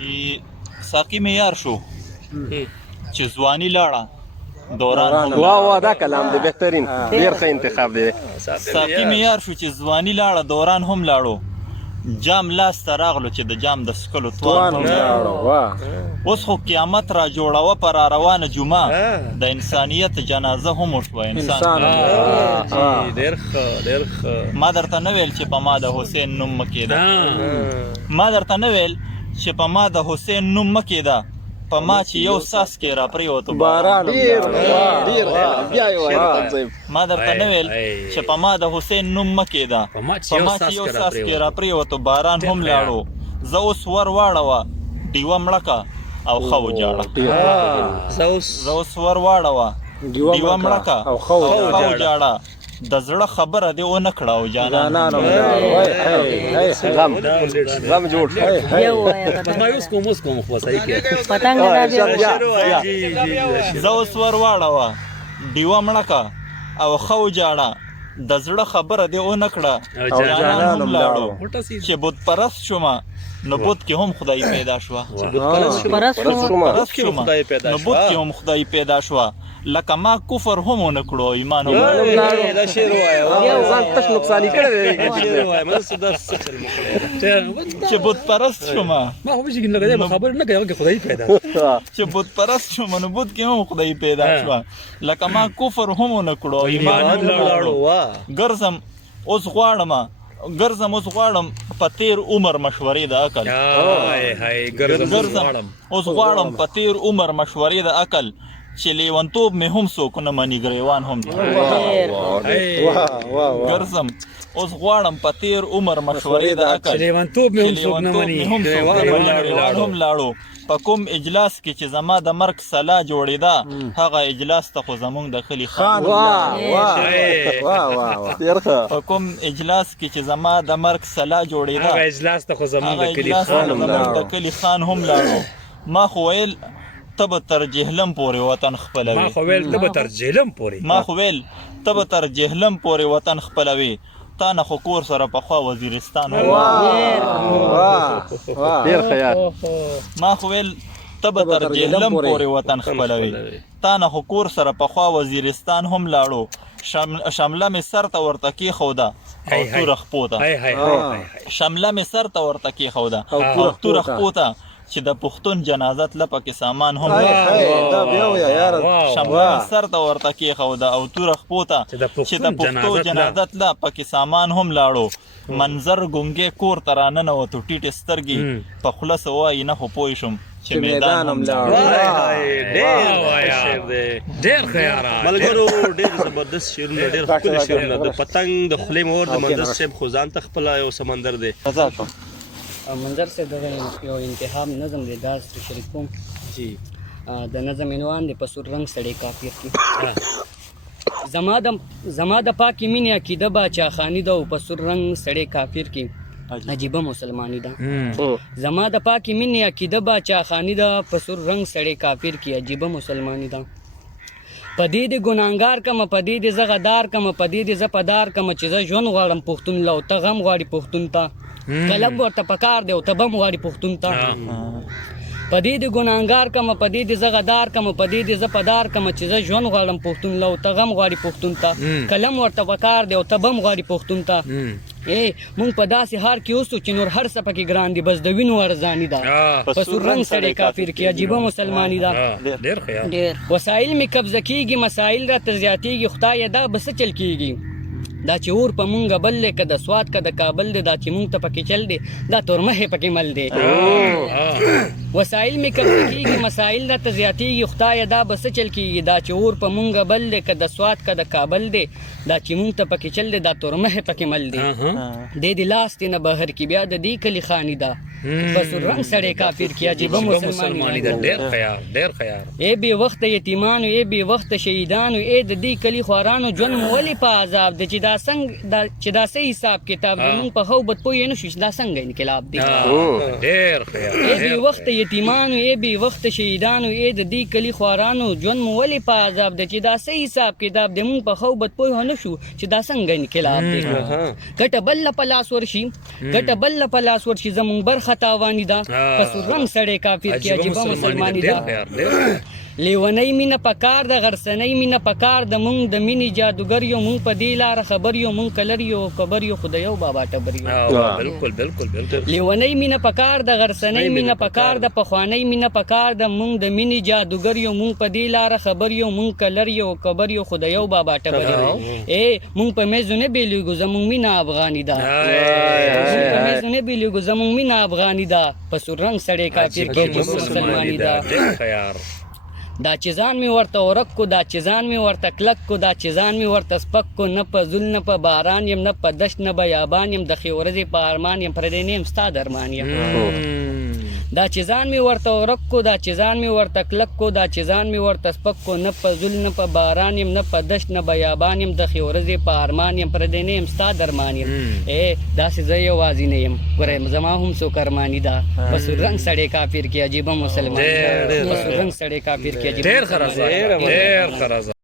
چې ساقي معیار شو چې ځواني لاړه دوران هم وا دا کلام دی بهترین ډیر ښه انتخاب دی ساقي معیار شو چې ځواني لاړه دوران هم لاړو جام لاس ته راغلو چې د جام د څښلو توان هم لاړو اوس خو قیامت را جوړوه په را روانه جمعه د انسانیت جنازه هم وشوه انسان ډېر ښه ډېر ښه ما درته نه ویل چې په ما د حسین نوم مه کېده ما درته نه ویل چې په ما د حسین نوم مه کېده په ما چې یو څاڅکی را پرېوتو باران ډیر بیا یې وایي ما درته نه ویل چې په ما د حسین نوم مه کېده په ما چې یو څاڅکی را پرېوتو باران هم لاړو زه اوس ور واړوه ډیوه مړکه او ښه وجاړه زه اوس ور واړوه ډیوه مړکه او ښه وجاړه د زړه خبره دې ونه کړه او جانانو غم جوړ مایوس کوم اوس کوم خو صحیح کې زه اوس ور واړوه ډیوه مړکه او ښه وجاړه د زړه خبره دې ونه کړه او جانان هم لاړو چې بت پرست شومه نو بت کې هم خدای پیدا شوه نو بت کې هم خدای پیدا شوه لکه ما کفر هم ونه کړو ایمان هم دا شعر وایه ځان تش نقصاني کړی شعر وایه مزه څه درس چل مکړه چې بت پرست شومه ما خو بشي لګا خبر نه کوي چې خدای پیدا چې بت پرست شومه نو بت کې هم خدای پیدا شوه لکه ما کفر هم ونه کړو ایمان هم لاړو ګرځم اوس غواړم په تیر عمر مشورې د عقل ګرځم اوس غواړم په تیر عمر مشورې د عقل چې لیونتوب مې هم څوک نه مني ګریوان هم ګرځم اوس غواړم په تیر عمر مشورې د عقل چې لیونتوب مې هم څوک نه مني ګریوان هم لاړو په کوم اجلاس کې چې زما د مرګ سلا جوړېده هغه اجلاس ته خو زمونږ د کلي خان په کوم اجلاس کې چې زما د مرګ سلا جوړېده هغه اجلاس ته خو زمونږ د کلي خان هم لاړو ما خو ویل ته به تر جهلم پورې وطن خپلوي ما خو ویل ته به تر جهلم پورې وطن خپلوي تا نه خو کور سره پخوا وزیرستان ډیر خیال ما خو ویل ته به تر جهلم پورې وطن خپلوي تا نه خو کور سره پخوا وزیرستان هم لاړو شمله مې سر ته ورته کېښوده او توره خپو ته شمله مې سر ته ورته کېښوده او توره خپو ته چې د پښتون جنازت له پکې سامان هم شمله سر ته ورته کېښوده او توره خپو ته چې د پښتو جنازت له پکې سامان هم لاړو منظر ګونګې کور ته راننوتو ټیټې سترګې په خوله څه وایي نه خو پوه شم چې میدان هم لاړو ډېر ښه یاره ملګرو ډېر زبردست شعرونه ډېر ښکلي شعرونه د پتنګ د خولې مور د منظر صاحب خو ځان ته خپله یو سمندر دی منظر سے دغه یو انتخاب نظم دی دا شریک کوم جی د نظم عنوان دی په سور رنگ سړی کافر کې زما د پاکی مینې عقیده با چاخانی ده او په سور رنگ سړی کافر کې عجیبه مسلمانی ده زما د پاکی مینې عقیده با چاخانی ده په سور رنگ سړی کافر کې عجیبه مسلمانی ده پدې د ګناهګار کم پدې د زغدار کم پدې د زپدار کم چې زه ژوند غواړم پښتون لو ته غم غواړي پښتون ته قلم ورته پکار دی او ته بم غواړي پښتون ته پدې د ګناهګار کم پدې د زغدار کم پدې د زپدار کم چې زه ژوند غواړم پښتون لو ته غم غواړي پښتون ته قلم ورته پکار دی او ته بم غواړي پښتون ته مونږ په داسې هار کې اوسو چې نور هر څه پکې ګران دي بس د وینو ارزاني ده په سور رنګ سړی کافر کې عجیبه مسلمانی ده وسایل مې قبضه کېږي مسایل راته زیاتېږي خدایه دا به څه چل کېږي دا چې اور په مونږه بل دی که د سوات که د کابل دی دا چې مونږ ته پکې چل دی دا تورمخې پکې مل دی وسایل مې قبضه کېږي مسایل راته زیاتېږي خدایه دا به څه چل کېږي دا چې اور په مونږه بل دی که د سوات که د کابل دی دا چې مونږ ته پکې چل دی دا تورمخې پکې مل دی دی د لاس دی نه بهر کې بیا د دې کلي خاني ده په سور رنګ سړی کافر کې عجیبه مسلمانی ده ډېر خیال ای بې وخته یتیمانو ای بې وخته شهیدانو ای د دې کلي خوارانو ژوند مو ولې په عذاب دی چې دا دا څنګه چې دا صحیح حساب کتاب دی مونږ په هو بد پوه نه شو چې دا څنګه انقلاب دی ډېر ښه ای بی وخت یتیمانو ای بی وخت شهیدانو ای د دې کلی خوارانو ژوند مو ولې په عذاب دی چې دا صحیح حساب کتاب دی مونږ په هو بد پوه نه شو چې دا څنګه انقلاب دی ګټه بل په لاس ورشي ګټه بل په لاس ورشي زمونږ برخه تاواني ده پس رنګ سړی کافر کې عجیبه مسلمانی ده لیونی مینه پکار د غرسنی مینه پکار د مونږ د مینې جادوګر یو مونږ په دې لاره خبر یو مونږ کلر یو کبر یو خدای یو بابا ټبر یو بالکل بالکل بالکل لیونی مینه پکار د غرسنی مینه پکار د پخوانی مینه پکار د مونږ د مینې جادوګر یو مونږ په دې لاره خبر یو مونږ کلر یو کبر یو خدای یو بابا ټبر یو ای مونږ په میزونه بیلګو زمونږ مینه افغانی ده مونږ په میزونه بیلګو زمونږ مینه افغانی ده پس رنگ سړی کافر کې مسلمانی ده دا چې ځان می ورته ورک کو دا چې ځان می ورته کلک کو دا چې ځان می ورته سپک کو نه په ذل نه په باران یم نه په دشت نه بیابان یم د ورځې په ارمان یم پردې نیم ستا درمان یم دا چې ځان می ورته ورک کو دا چې ځان می ورته کلک کو دا چې ځان می ورته سپک کو نه په ذل نه په باران یم نه په دشت نه بیابان یم د ورځې په ارمان یم پردې نیم ستا درمان یم ای داسې زه یوازې نه یم ګوره زما هم څوک ارماني ده بس رنګ سړی کافر کې عجیبه مسلمان بس رنګ سړی کافر کې ډېر ښه راځه ډېر ښه راځه